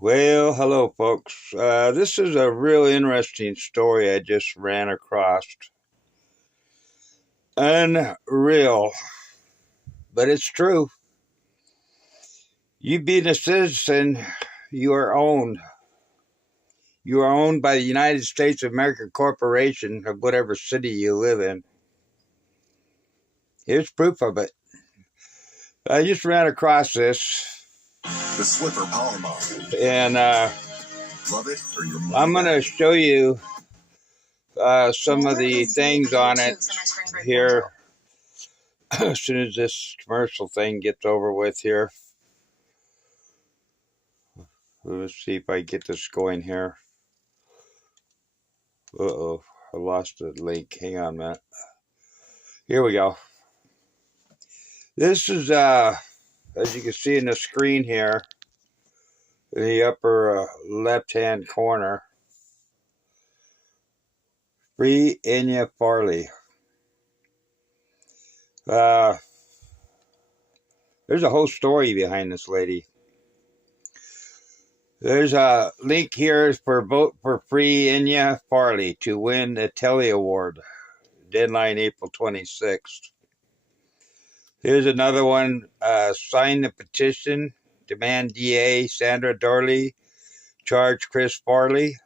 Well, hello, folks. This is a real interesting story I just ran across. Unreal, but it's true. You being a citizen, you are owned. You are owned by the United States of America Corporation of whatever city you live in. Here's proof of it. I just ran across this. The Slipper Power Model. And Love it or your I'm going to show you some of the things on it here as soon as this commercial thing gets over with here. Let's see if I get this going here. Uh-oh, I lost the link. Hang on a minute. Here we go. This is, as you can see in the screen here, in the upper left-hand corner, Free Ena Farley. There's a whole story behind this lady. There's a link here for vote for Free Ena Farley to win the Telly Award. Deadline April 26th. Here's another one. Sign the petition. Demand DA Sandra Dorley charge Chris Farley.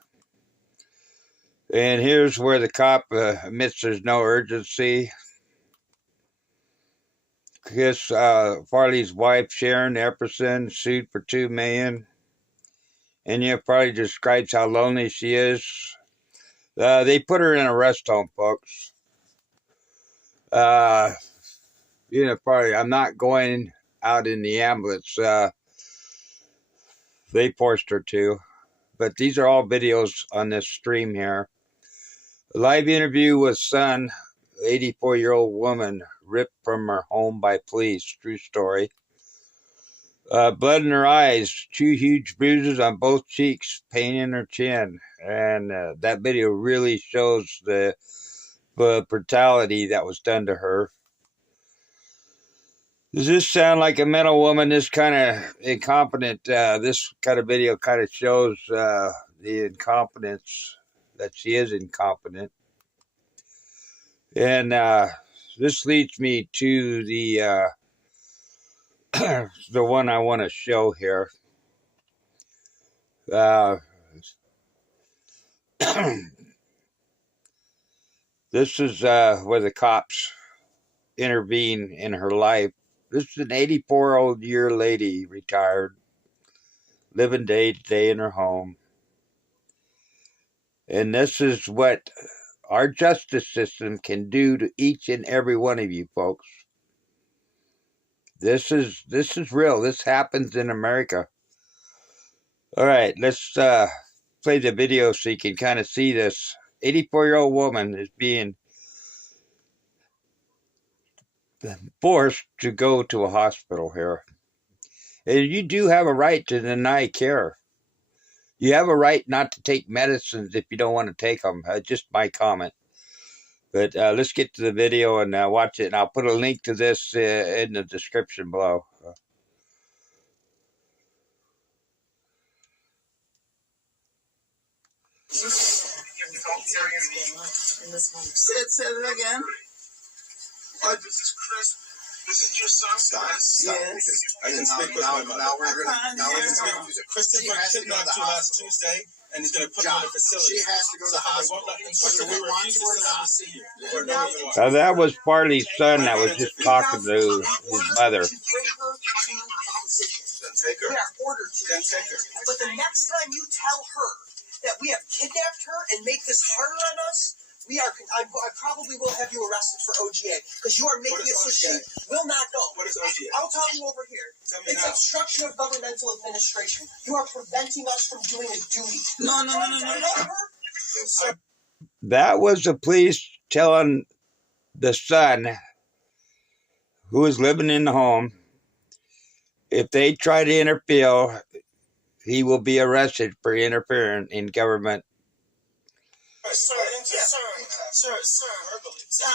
And here's where the cop admits there's no urgency. Chris Farley's wife Sharon Epperson sued for $2 million. Ena Farley describes how lonely she is. They put her in a rest home, folks. Ena Farley, I'm not going out in the ambulance. They forced her to. But these are all videos on this stream here. A live interview with Son, 84-year-old woman ripped from her home by police. True story. Blood in her eyes, 2 huge bruises on both cheeks, pain in her chin. And that video really shows the brutality that was done to her. Does this sound like a mental woman? This kind of incompetent, this kind of video kind of shows the incompetence, that she is incompetent. And this leads me to the the one I want to show here. This is where the cops intervene in her life. This is an 84-year-old lady, retired, living day to day in her home. And this is what our justice system can do to each and every one of you folks. This is real. This happens in America. All right, let's play the video so you can kind of see this. 84-year-old woman is being forced to go to a hospital here. And you do have a right to deny care. You have a right not to take medicines if you don't want to take them. Just my comment. But let's get to the video and watch it. And I'll put a link to this in the description below. Say it again. This is Chris. This is your son. Stop. Yes. I can speak with my mother. Now we're going to speak with you. Christopher kidnapped you last Tuesday, and he's going to put you in a facility. She has to go to the hospital. Whether we want to or not. See you. Or know where you are. Now that was Farley's son that was just talking to his mother. Then take her. We are ordered to. Then take her. But the next time you tell her that we have kidnapped her and make this harder on us, I probably will have you arrested for OGA because you are making it so she will not go. What is OGA? I'll tell you over here. Tell me It's now. obstruction of governmental administration. You are preventing us from doing a duty. No. Sir. That was the police telling the son who was living in the home, if they try to interfere, he will be arrested for interfering in government Sir, verbally. No,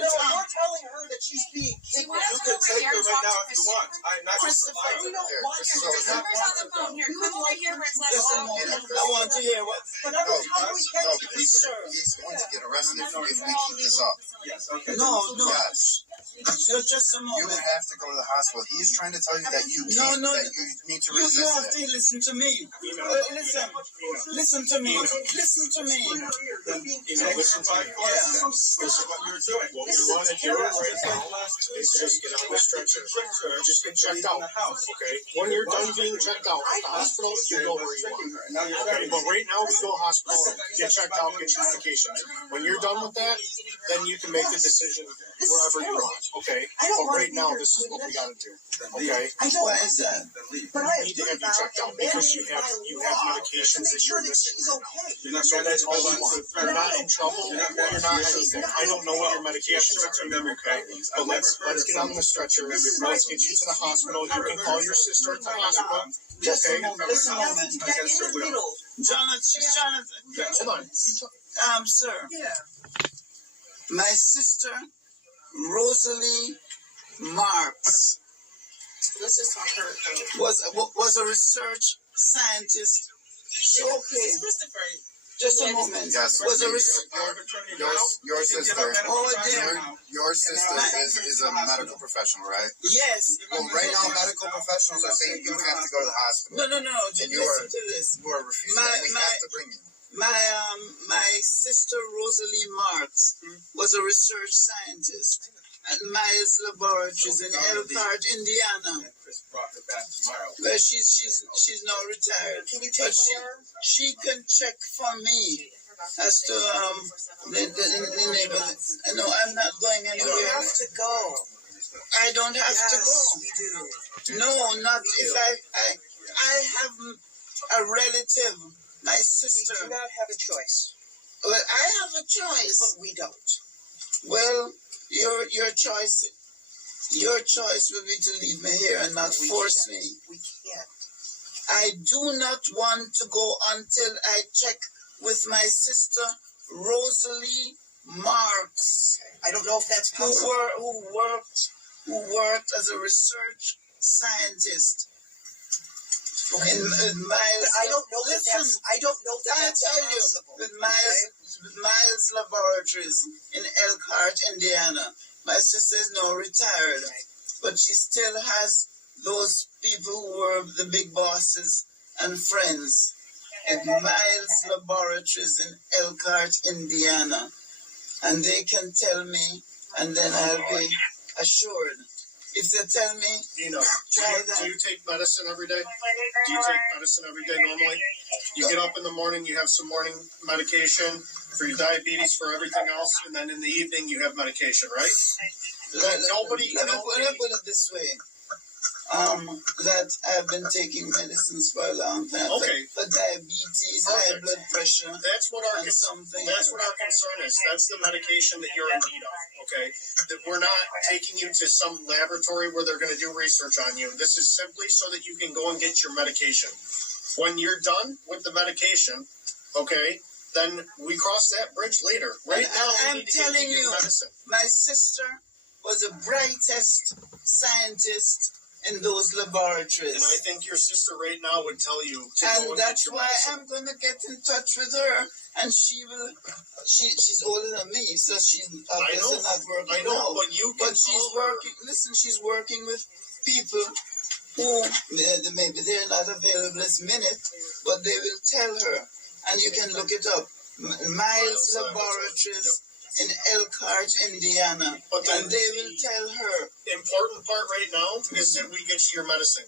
you're telling her that she's being kidnapped. You can take her right now if you want. I'm not just We don't Here, want this is her. over. Number's on the phone. Here, come over here where it's less Listen, loud. I want to hear what. But every time we get No, to because Sir. he's going to get arrested if we keep this up. Yes, okay. No. Yes. Just a You moment. have to go to the hospital. He's trying to tell you that you No, can't, no. that you need to You resist have it. to listen to me. Listen to me. Listen to me. Listen to me. This is what you're doing. What we want to do right now is just get on the stretcher. Just get checked out. Okay? When you're done being checked out at the hospital, you go where you want. Okay, but right now we go hospital, get checked out, get your medications. When you're done with that, then you can make the decision wherever you want. Okay? But right now, this is what we gotta do. Okay? Why is that? But I We need to have you checked out because you have medications that you're missing. she's okay. So that's all we want. You're not in trouble. You're not anything. I don't know what your medications are. Okay, but let's get on the stretcher. Let's get you to the hospital. You can call your sister at the hospital. Just a Okay. moment. Listen a Have moment. to get in the middle. Jonathan. Hold on. Sir. Yeah. My sister, Rosalie Marks, Let's just talk her. was a research scientist. Okay, Christopher. just a moment. Yes. Was a Your sister. Oh, dear. Your sister is a medical professional, right? Yes. Well, right now, medical professionals are saying you have to go to the hospital. No. Just you listen are- to this. You are refusing. We have to bring you. My sister Rosalie Marks was a research scientist at Miles Laboratories in Elkhart, Indiana, where she's now retired. Can you But take my arm? she can check for me as to the name of it. No, I'm not going You anywhere. have to go. I don't have to Yes, go. you do. No, not if I have a relative, my We sister. do not have a choice, Well, I have a choice. but we don't. Well, your choice will be to leave me here and not force me. We can't. I do not want to go until I check with my sister Rosalie Marks, I don't know if that's who possible. worked as a research scientist in Miles. I don't know that Listen, that's. I don't know that I that's tell you, possible. with Miles Laboratories in Elkhart, Indiana. My sister is now retired, but she still has those people who were the big bosses and friends at Miles Laboratories in Elkhart, Indiana. And they can tell me, and then I'll be assured. If they tell me, try that. Do you take medicine every day? Do you take medicine every day normally? You get up in the morning, you have some morning medication for your diabetes, for everything else, and then in the evening you have medication, right? Let me put it this way. That I've been taking medicines for a long time. Okay. For diabetes, high Perfect. blood pressure, That's what our and something. That's what our concern is. That's the medication that you're in need of, okay? That we're not taking you to some laboratory where they're going to do research on you. This is simply so that you can go and get your medication. When you're done with the medication, okay, then we cross that bridge later. Right And now, I'm we need to get telling you you, medicine. my sister was the brightest scientist in those laboratories. And I think your sister right now would tell you to And go and that's get your why medicine. I'm going to get in touch with her, and she's older than me, so she's obviously not working I know, now. but you can But she's call her. working. Listen, she's working with people who maybe they're not available this minute, but they will tell her, and you can look it up. Miles Laboratories in Elkhart, Indiana, But then and they will tell her. Important part right now is that we get you your medicine.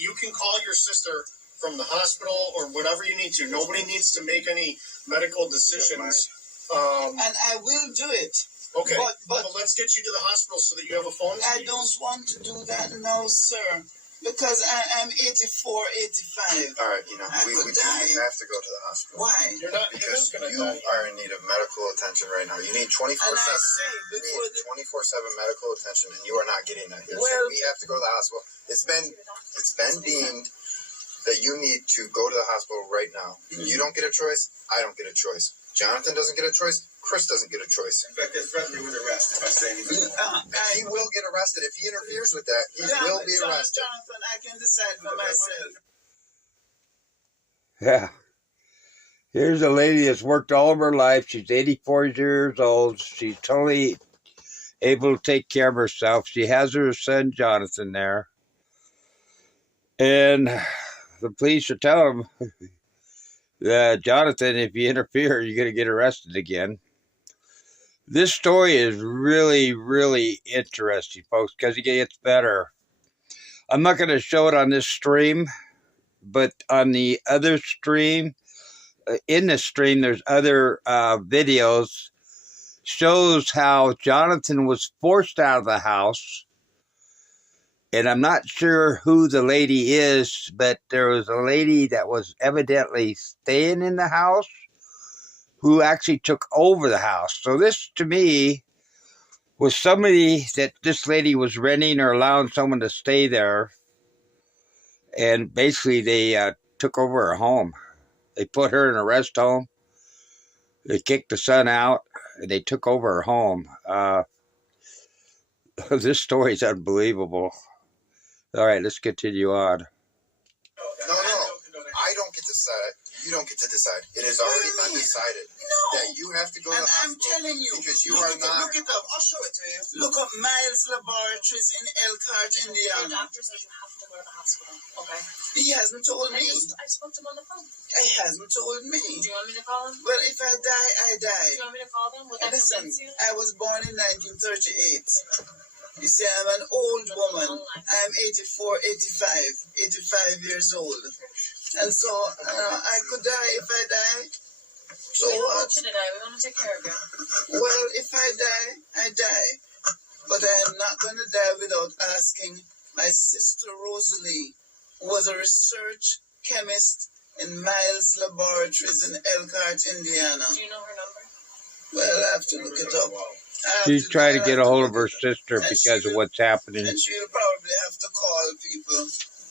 You can call your sister from the hospital or whatever you need to. Nobody needs to make any medical decisions. And I will do it. Okay, But let's get you to the hospital so that you have a phone. I don't want to do that now, sir, because I'm 84, 85. All right, I we could die. have to go to the hospital. Why? You're not Because going to you die. are in need of medical attention right now. You need 24/7. And I say You before need the 24/7 medical attention, and you are not getting that here. Well- So we have to go to the hospital. It's been deemed that you need to go to the hospital right now. You don't get a choice. I don't get a choice. Jonathan doesn't get a choice. Chris doesn't get a choice. In fact, they threatened me with arrest if I say anything. He will get arrested. If he interferes with that, he will be arrested. Jonathan, I can decide for myself. Yeah. Here's a lady that's worked all of her life. She's 84 years old. She's totally able to take care of herself. She has her son, Jonathan, there. And the police are telling him, Jonathan, if you interfere, you're going to get arrested again. This story is really, really interesting, folks, because it gets better. I'm not going to show it on this stream, but on the other stream, in the stream, there's other videos, shows how Jonathan was forced out of the house. And I'm not sure who the lady is, but there was a lady that was evidently staying in the house who actually took over the house. So this, to me, was somebody that this lady was renting or allowing someone to stay there. And basically, they took over her home. They put her in a rest home. They kicked the son out, and they took over her home. This story is unbelievable. All right, let's continue on. No. I don't get to decide. You don't get to decide. It has already been decided that you have to go to the hospital. I'm telling you. Because you are not. Look it up. I'll show it to you. Look up Miles Laboratories in Elkhart, The Indiana. doctor says you have to go to the hospital, okay? He hasn't told me. I spoke to him on the phone. He hasn't told me. Do you want me to call him? Well, if I die, I Do die. you want me to call them? Would that Listen, convince you? I was born in 1938. You see, I'm an old woman. I'm 85 years old. And so, I could die if I die. So We don't what? want you to die. We want to take care of you. Well, if I die, I die. But I am not going to die without asking my sister Rosalie, who was a research chemist in Miles Laboratories in Elkhart, Indiana. Do you know her number? Well, I have to look it up. She's trying to get a hold of her sister because of what's happening. And she'll probably have to call people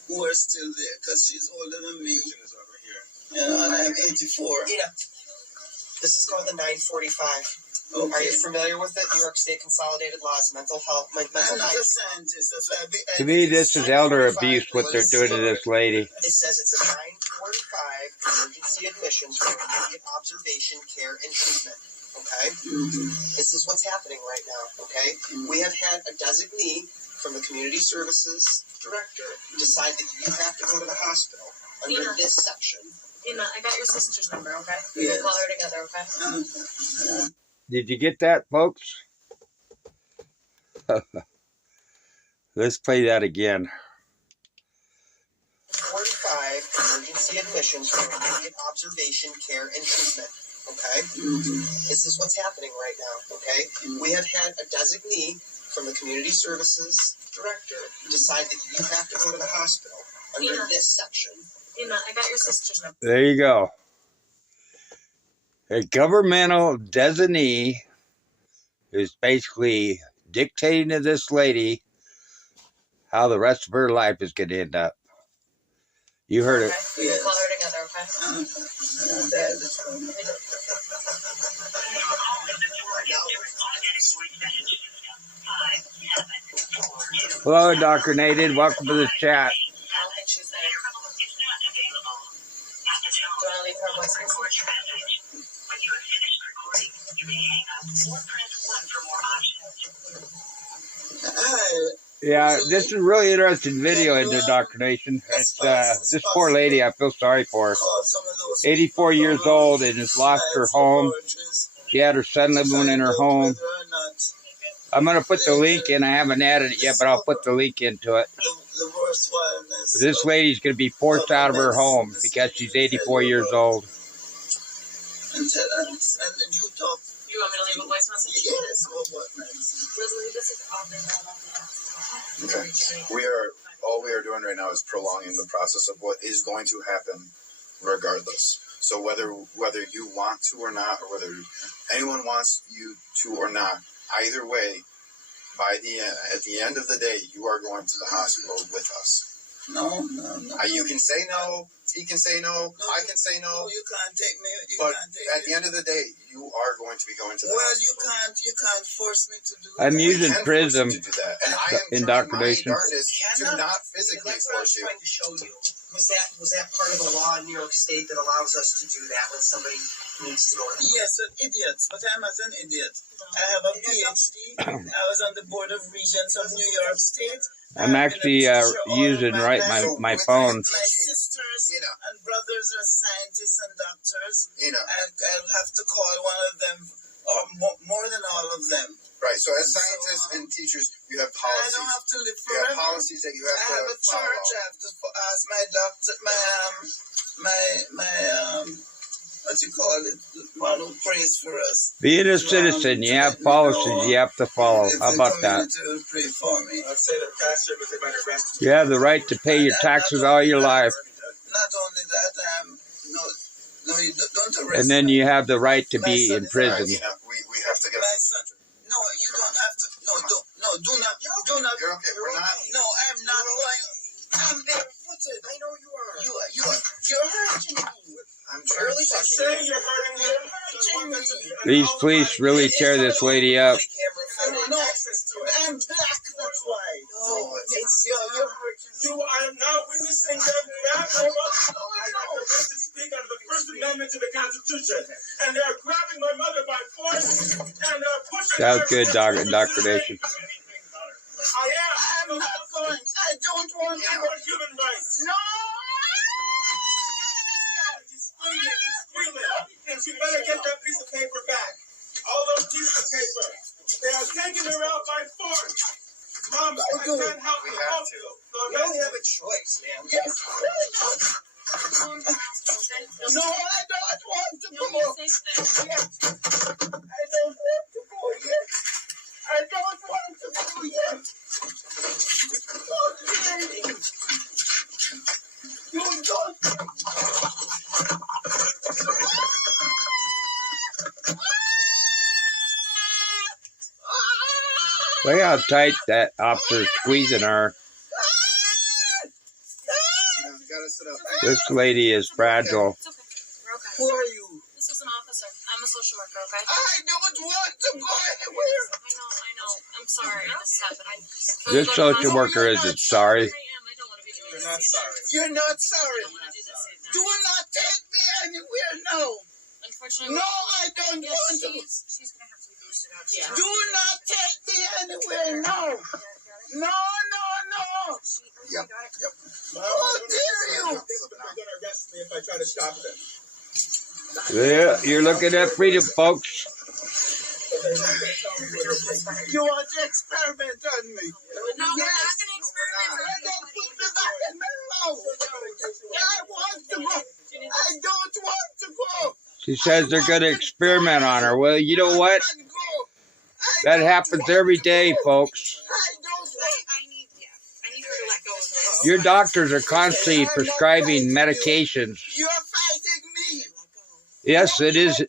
who are still there because she's older than me. You know, and I'm 84. Ena, this is called the 945. Okay. Are you familiar with it? New York State Consolidated Laws, mental health, I'm mental not a hygiene. scientist. That's why To me, this is elder abuse, what they're doing to this lady. It says it's a 945 emergency admissions for immediate observation, care, and treatment. Okay? This is what's happening right now. Okay? We have had a designee from the Community Services Director decide that you have to go to the hospital under Ena. this section. Ena, I got your sister's number, okay? Yes. We'll call her together, okay? Did you get that, folks? Let's play that again. 45 emergency admissions for immediate observation, care, and treatment. Okay? This is what's happening right now. Okay? We have had a designee from the Community Services Director decide that you have to go to the hospital under Ena. this section. Ena, I got your sister's number. There you go. A governmental designee is basically dictating to this lady how the rest of her life is going to end up. You heard it. Okay? We'll call her together, okay? Hello, Indoctrinated. Welcome to the chat. I don't think she's there. Do you want to leave her a voice message? Yeah, this is a really interesting video in indoctrination. It's this poor lady, I feel sorry for her. 84 years old and has lost her home. She had her son living in her home. I'm going to put the link in. I haven't added it yet, but I'll put the link into it. This lady's going to be forced out of her home because she's 84 years old. And you talk. You want me to leave a voice message? Yes, Rosalie, this is All we are doing right now is prolonging the process of what is going to happen regardless. So whether you want to or not, or whether anyone wants you to or not, either way, at the end of the day, you are going to the hospital with us. No. You can say no, He can say no. I can say no. No, you can't take me. You But can't take at me. the end of the day, you are going to be going to the Well, hospital. you can't force me to do I'm that. using We can force you prism to do that. And I am indoctrination. trying my darndest to not physically That's what I was force you. trying to show you. Was that part of the law in New York State that allows us to do that when somebody needs to go to the Yes, an idiot, but I'm not an idiot. I have a PhD. I was on the Board of Regents of New York State. I'm actually using my phone. My sisters and brothers are scientists and doctors. I'll have to call one of them, or more than all of them. Right, so as scientists and teachers, you have policies. I don't have to live You forever. have policies that you have to I have a church. I have to ask my doctor, what you call it, one who prays for us. Being a citizen, you have policies you have to follow. How about that? To pray for me. I'd say the pastor, but they might arrest You have the right to pay your taxes all your life. Not only that, no, you don't arrest And then me. you have the right to be in prison. We have to get. My son, no, you don't have to. Do not. You're okay. We're not. No, I'm not going. I'm barefooted. I know you are. You're hurting me. I'm trying to say you're hurting me. These police really tear this lady up. No, I'm black. That's why. No, it's you're hurting. You are now witnessing them grab my mother. I have the right to speak under the First Amendment to the Constitution. And they're grabbing my mother by force and they're pushing her. Sounds good, indoctrination. I'm not going. I don't want to. For human rights. No. And she better get that piece of paper back. All those pieces of paper. They are taking her out by force. Mom, I can't help you. You don't have a choice, man. Yes. No, I don't want to go. Yes. I don't want to go yet. I don't want to go yet. You don't. Look how tight that officer's squeezing her. This lady is fragile. It's okay. We're okay. Who are you? This is an officer. I'm a social worker, okay? I don't want to go anywhere. I know. I'm sorry this is happening. This social worker isn't sorry. I don't want to be doing You're not this sorry. You're not I sorry. don't want to do this either. Do not take me anywhere now. Unfortunately, No, I don't yes, want to. she's going to have to be boosted out. Yeah. Do not take me anywhere now. No. Yep. How dare you? They're going to arrest me if I try to stop them. Yeah, you're looking at freedom, folks. You want to experiment on me? No, we're not going to experiment. Don't put me back in my mouth. I want to go. I don't want to go. She says they're going to experiment on her. Well, you know what? That happens every day, folks. I need her to let go of this. Your doctors are constantly prescribing medications. You're fighting me. Yes, it is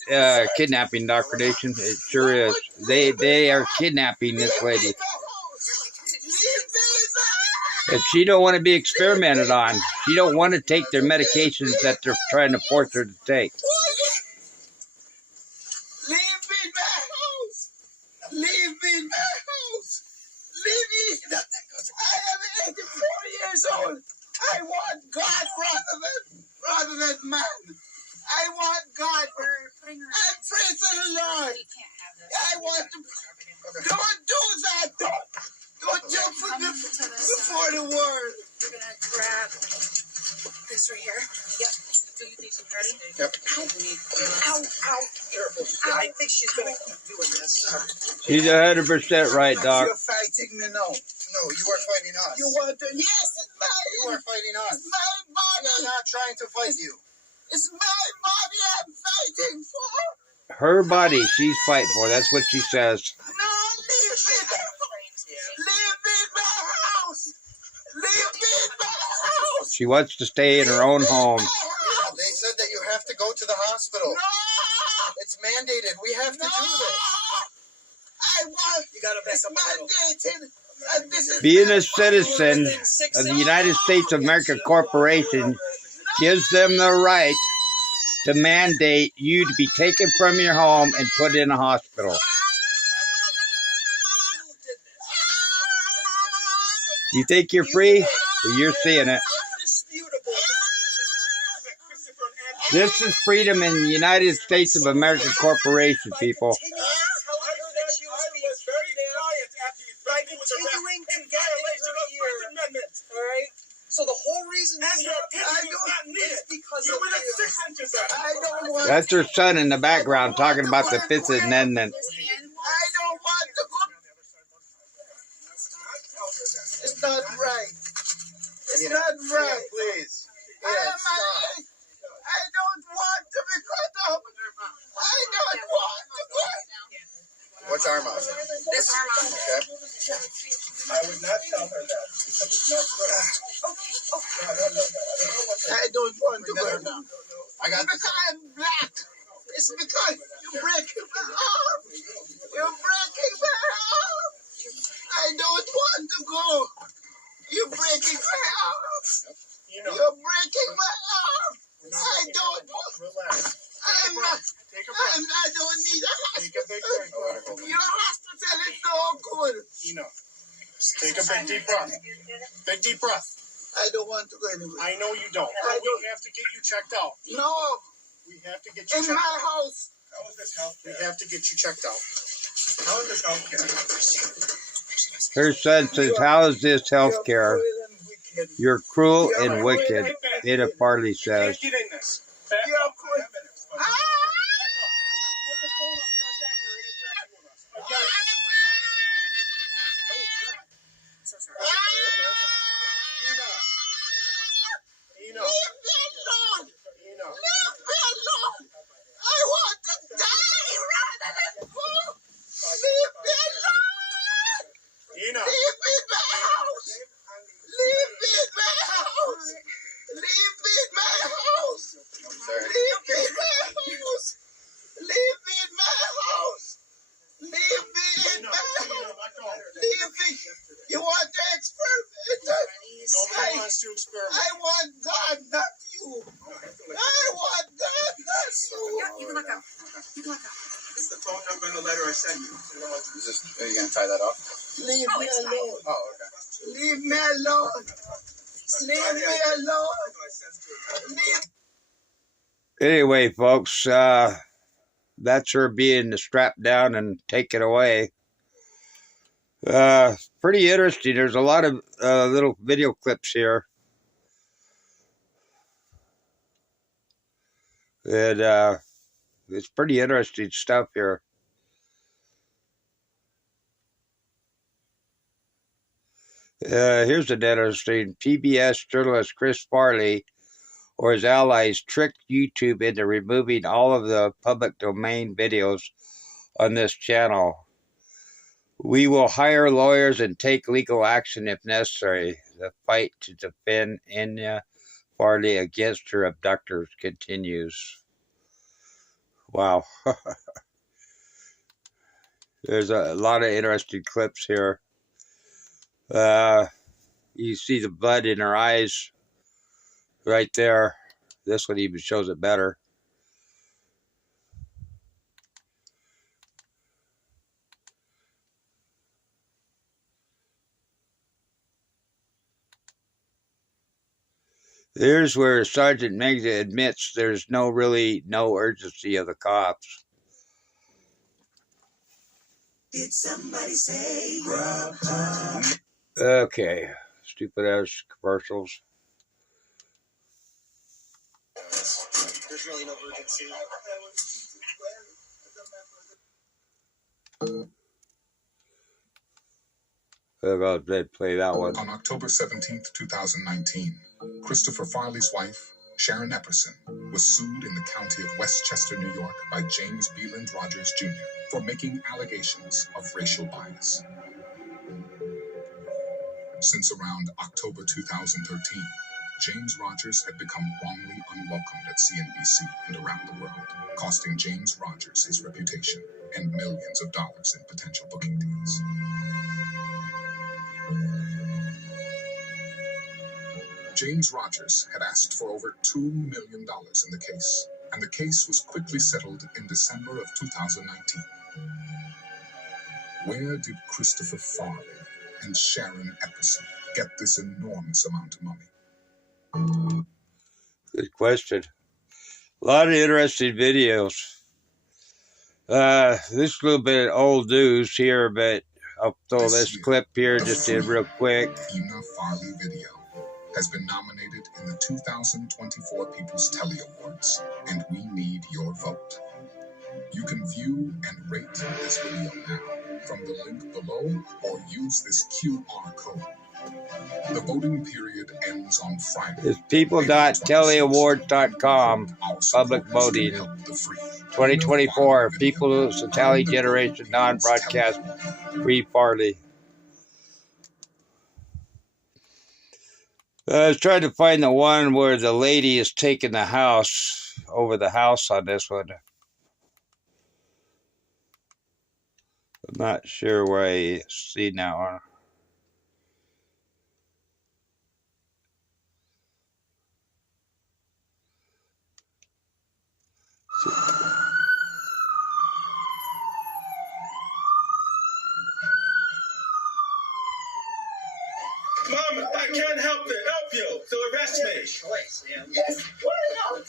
kidnapping indoctrination. It sure is. They are kidnapping this lady. If she don't want to be experimented on, she don't want to take their medications that they're trying to force her to take. Leave me in my house. Leave me in my house. Leave me. I am 84 years old. I want God rather than man. I want God. I pray to the Lord. I want to. Don't do that. Don't jump before the word. We're going to grab this right here. Yep. Do you think she's ready? Yep. Ow. Careful. I think she's going to keep doing this. She's 100% right, Doc. You're fighting me now. No, you are fighting us. You want to? Yes, it's mine. You are fighting us. It's my We body. are not trying to fight you. It's my body I'm fighting for. Her body she's fighting for. That's what she says. No, leave me. Leave me in my house. Leave me in my house. She wants to stay in her own home. They said that you have to go to the hospital. No. It's mandated. We have to do this. I want. You got to back It's up a little. mandated. And this is Being a citizen of the United States of America Corporation, gives them the right to mandate you to be taken from your home and put in a hospital. You think you're free? Well, you're seeing it. This is freedom in the United States of America Corporation, people. So the whole reason is because that's her son in the background talking about the Fifth Amendment. I don't want to go. It's not right. It's not right. Please. I don't want to be cut off. I don't want to go. Which arm out? This arm on. Okay. I would not tell her that because it's not right. I don't want to go now. I got this. Because I'm black. It's because you're breaking my arm. You're breaking my arm. I don't want to go. You're breaking my arm. You're breaking my arm. I don't want. Relax. I'm not. Take a breath. I don't need a Take a big breath. hospital. Your hospital is no good. Ena, take a big deep breath. Big deep breath. I don't want to go anywhere. I know you don't. But we have to get you checked out. No, We have to get you in checked my out. house. How is this healthcare? We have to get you checked out. How is this healthcare? Her son says, "How is this health care? You're cruel and wicked," Ena Farley says. Get in this. Back You're up. good. Back up. Put the phone up here again. You're interjecting with us. Again. Ena. Leave me alone. Ena. Leave me alone. I want to die rather than go. Leave me alone. Ena. Leave me in my house. Leave me in my house. Leave me in my house. Leave me in my house. Leave me in my house. Leave me in Ena. my Ena, house. let go. Leave me. You want to experiment? Nobody wants to experiment. I want God, not you. I want God, not you. You can let go. You can let go. It's the phone number and the letter I sent you. Are you going to tie that off? Leave me it's fine. alone. Oh, okay. Leave me alone. Leave me alone. Leave. Anyway, folks, that's her being strapped down and taken away. Pretty interesting. There's a lot of little video clips here. And it's pretty interesting stuff here. Here's an interesting. PBS journalist Chris Farley or his allies tricked YouTube into removing all of the public domain videos on this channel. "We will hire lawyers and take legal action if necessary." The fight to defend Ena Farley against her abductors continues. Wow. There's a lot of interesting clips here. You see the blood in her eyes right there. This one even shows it better. Here's where Sergeant Megza admits there's no urgency of the cops. Did somebody say Okay, stupid ass commercials. There's really no urgency. They'd play that one. On October 17th, 2019, Christopher Farley's wife, Sharon Epperson, was sued in the county of Westchester, New York by James Beland Rogers Jr. for making allegations of racial bias. Since around October 2013, James Rogers had become wrongly unwelcomed at CNBC and around the world, costing James Rogers his reputation and millions of dollars in potential booking deals. James Rogers had asked for over $2 million in the case, and the case was quickly settled in December of 2019. Where did Christopher Farley and Sharon Epperson get this enormous amount of money? Good question. A lot of interesting videos. This is a little bit old news here, but I'll throw this clip here just in real quick. Ena Farley video has been nominated in the 2024 People's Telly Awards, and we need your vote. You can view and rate this video now from the link below or use this QR code. The voting period ends on Friday. It's people.telyawards.com, public voting. 2024, People's Tally Generation Non-Broadcast Free Farley. I was trying to find the one where the lady is taking the house, over the house on this one. I'm not sure where I see now. Mom, I can't help you. So arrest me. Yes, what else?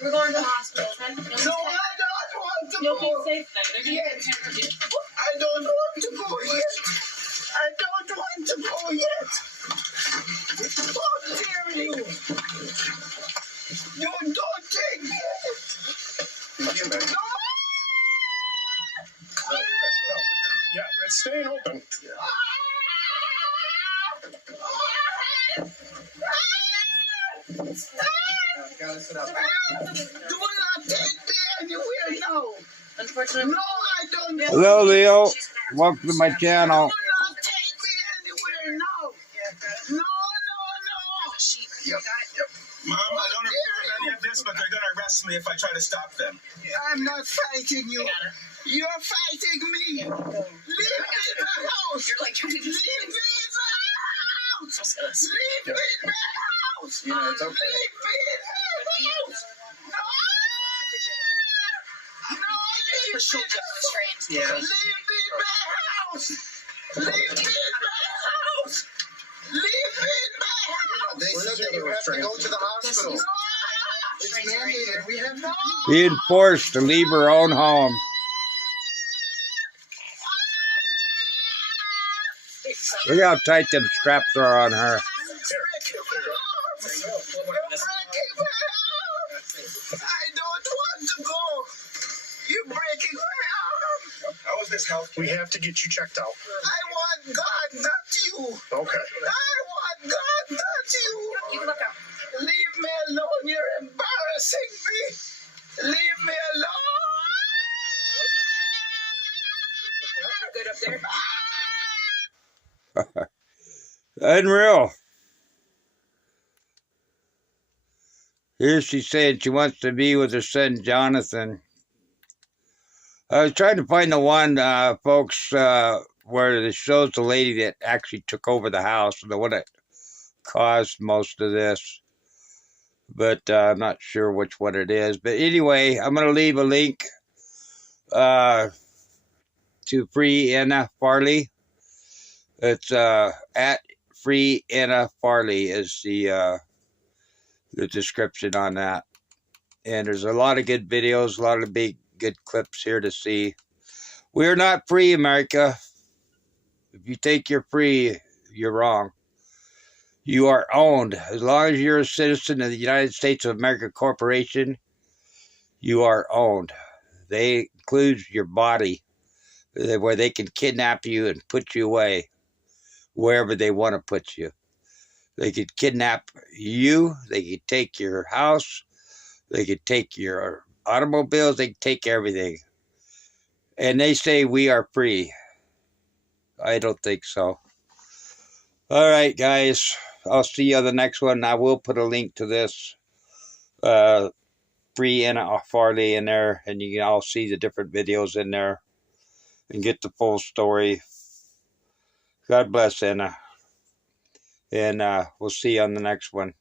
We're going to the hospital, okay? No, I don't want to You'll go. be safe then. They're going to take care of you. I don't want to go yet. I don't want to go yet. How dare you? You don't take me. No. Yeah, it's staying open. Do not take me anywhere now. Unfortunately, No, I don't. Hello, Leo. Welcome to my channel. Do not take me anywhere now. No. Mom, I don't approve of any of this, but they're going to arrest me if I try to stop them. I'm not fighting you. You're fighting me. Leave me in the house. you're like trying to Leave me in the house. Leave me in the house. Yeah, it's okay. Leave me in the house. No, leave me in the house. Yeah. Leave me in the house. Leave me in the house. Leave me in the house. They said that you have to go to the hospital. No. It's mandated. We have no. Being forced to leave her own home. Look how tight them straps are on her. I don't want to go. You're breaking my arm. How is this health? We have to get you checked out. I want God, not you. Okay. I want God, not you. You can look out. Leave me alone. You're embarrassing me. Leave me alone. Good up there. Unreal. Here she's saying she wants to be with her son Jonathan. I was trying to find the one, folks, where it shows the lady that actually took over the house, the one that caused most of this. But I'm not sure which one it is. But anyway, I'm going to leave a link to Free Ena Farley. It's at Free Ena Farley is the description on that. And there's a lot of good videos, a lot of good clips here to see. We're not free, America. If you think you're free, you're wrong. You are owned. As long as you're a citizen of the United States of America Corporation, you are owned. They include your body, where they can kidnap you and put you away wherever they want to put you. They could kidnap you. They could take your house. They could take your automobiles. They could take everything. And they say we are free. I don't think so. All right, guys. I'll see you on the next one. I will put a link to this Free Ena Farley in there, and you can all see the different videos in there and get the full story. God bless Ena. And we'll see you on the next one.